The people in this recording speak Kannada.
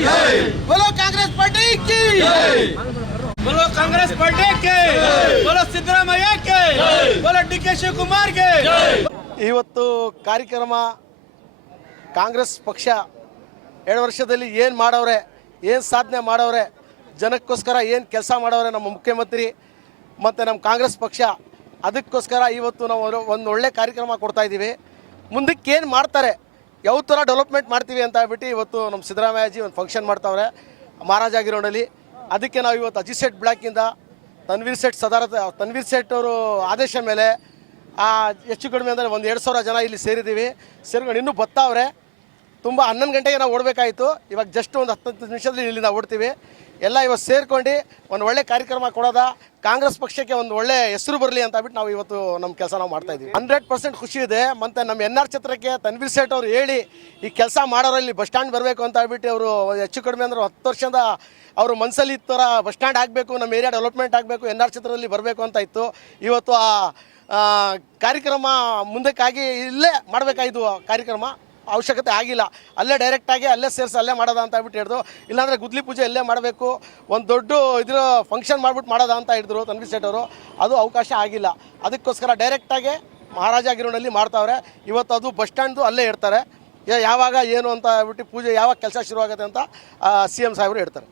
बोलो कांग्रेस पार्टी की, बोलो कांग्रेस पार्टी के, बोलो सिद्धरामಯ್ಯ के, बोलो डी.के. ಶಿವಕುಮಾರ್ के। ಇವತ್ತು ಕಾರ್ಯಕ್ರಮ ಕಾಂಗ್ರೆಸ್ ಪಕ್ಷ 2 ವರ್ಷದಲ್ಲಿ ಏನು ಮಾಡವ್ರೆ, ಏನು ಸಾಧನೆ ಮಾಡವ್ರೆ, ಜನಕ್ಕೋಸ್ಕರ ಏನು ಕೆಲಸ ಮಾಡವ್ರೆ ನಮ್ಮ ಮುಖ್ಯಮಂತ್ರಿ ಮತ್ತು ನಮ್ಮ ಕಾಂಗ್ರೆಸ್ ಪಕ್ಷ, ಅದಕ್ಕೋಸ್ಕರ ಇವತ್ತು ನಾವು ಒಂದು ಒಳ್ಳೆ ಕಾರ್ಯಕ್ರಮ ಕೊಡ್ತಾ ಇದ್ದೀವಿ. ಮುಂದಕ್ಕೆ ಏನು ಮಾಡ್ತಾರೆ, ಯಾವ ಥರ ಡೆವಲಪ್ಮೆಂಟ್ ಮಾಡ್ತೀವಿ ಅಂತ ಹೇಳ್ಬಿಟ್ಟು ಇವತ್ತು ನಮ್ಮ ಸಿದ್ದರಾಮಯ್ಯಜಿ ಒಂದು ಫಂಕ್ಷನ್ ಮಾಡ್ತಾವ್ರೆ ಮಹಾರಾಜ ಗಿರೋಡಲ್ಲಿ. ಅದಕ್ಕೆ ನಾವು ಇವತ್ತು ಅಜಿತ್ ಶೆಟ್ ಬ್ಲಾಕಿಂದ ತನ್ವೀರ್ ಸೇಠ್ ಅವರು ಆದೇಶ ಮೇಲೆ ಹೆಚ್ಚು ಕಡಿಮೆ ಅಂದರೆ ಒಂದು 2,000 ಜನ ಇಲ್ಲಿ ಸೇರಿದ್ದೀವಿ. ಸೇರ್ಕೊಂಡು ಇನ್ನೂ ಬರ್ತಾವ್ರೆ. ತುಂಬ 11 ಗಂಟೆಗೆ ನಾವು ಓಡಬೇಕಾಯಿತು. ಇವಾಗ ಜಸ್ಟ್ ಒಂದು 10 ನಿಮಿಷದಲ್ಲಿ ಇಲ್ಲಿಂದ ಓಡ್ತೀವಿ. ಎಲ್ಲ ಇವತ್ತು ಸೇರ್ಕೊಂಡು ಒಂದು ಒಳ್ಳೆ ಕಾರ್ಯಕ್ರಮ ಕೊಡೋದ, ಕಾಂಗ್ರೆಸ್ ಪಕ್ಷಕ್ಕೆ ಒಂದು ಒಳ್ಳೆ ಹೆಸರು ಬರಲಿ ಅಂತ ಹೇಳ್ಬಿಟ್ಟು ನಾವು ಇವತ್ತು ನಮ್ಮ ಕೆಲಸ ನಾವು ಮಾಡ್ತಾಯಿದ್ದೀವಿ. 100% ಖುಷಿ ಇದೆ. ಮತ್ತು ನಮ್ಮ NR ಛತ್ರಕ್ಕೆ ತನ್ವೀರ್ ಸೇಠ್ ಅವರು ಹೇಳಿ ಈ ಕೆಲಸ ಮಾಡೋರಲ್ಲಿ ಬಸ್ ಸ್ಟ್ಯಾಂಡ್ ಬರಬೇಕು ಅಂತ ಹೇಳ್ಬಿಟ್ಟು ಅವರು ಹೆಚ್ಚು ಕಡಿಮೆ ಅಂದರೆ 10 ವರ್ಷದ ಅವರು ಮನಸ್ಸಲ್ಲಿ ಈ ಥರ ಬಸ್ ಸ್ಟ್ಯಾಂಡ್ ಆಗಬೇಕು, ನಮ್ಮ ಏರಿಯಾ ಡೆವಲಪ್ಮೆಂಟ್ ಆಗಬೇಕು, NR ಛತ್ರದಲ್ಲಿ ಬರಬೇಕು ಅಂತ ಇತ್ತು. ಇವತ್ತು ಆ ಕಾರ್ಯಕ್ರಮ ಮುಂದಕ್ಕಾಗಿ ಇಲ್ಲೇ ಮಾಡಬೇಕಾಯಿತು. ಕಾರ್ಯಕ್ರಮ ಅವಶ್ಯಕತೆ ಆಗಿಲ್ಲ, ಅಲ್ಲೇ ಡೈರೆಕ್ಟಾಗಿ ಅಲ್ಲೇ ಸೇರಿಸಿ ಅಲ್ಲೇ ಮಾಡೋದ ಅಂತ ಹೇಳ್ಬಿಟ್ಟು ಹೇಳಿದ್ರು. ಇಲ್ಲಾಂದರೆ ಗುದ್ಲಿ ಪೂಜೆ ಇಲ್ಲೇ ಮಾಡಬೇಕು, ಒಂದು ದೊಡ್ಡ ಇದ್ರ ಫಂಕ್ಷನ್ ಮಾಡ್ಬಿಟ್ಟು ಮಾಡೋದ ಅಂತ ಹೇಳಿದ್ರು ತನ್ವೀರ್ ಸೇಠ್ ಅವರು. ಅದು ಅವಕಾಶ ಆಗಿಲ್ಲ. ಅದಕ್ಕೋಸ್ಕರ ಡೈರೆಕ್ಟಾಗಿ ಮಹಾರಾಜ ಗಿರೋಡಲ್ಲಿ ಮಾಡ್ತಾವ್ರೆ. ಇವತ್ತು ಅದು ಬಸ್ ಸ್ಟ್ಯಾಂಡ್ದು ಅಲ್ಲೇ ಇರ್ತಾರೆ. ಯಾವಾಗ ಏನು ಅಂತ ಹೇಳ್ಬಿಟ್ಟು ಪೂಜೆ ಯಾವಾಗ ಕೆಲಸ ಶುರುವಾಗುತ್ತೆ ಅಂತ CM ಸಾಹೇಬರು ಹೇಳ್ತಾರೆ.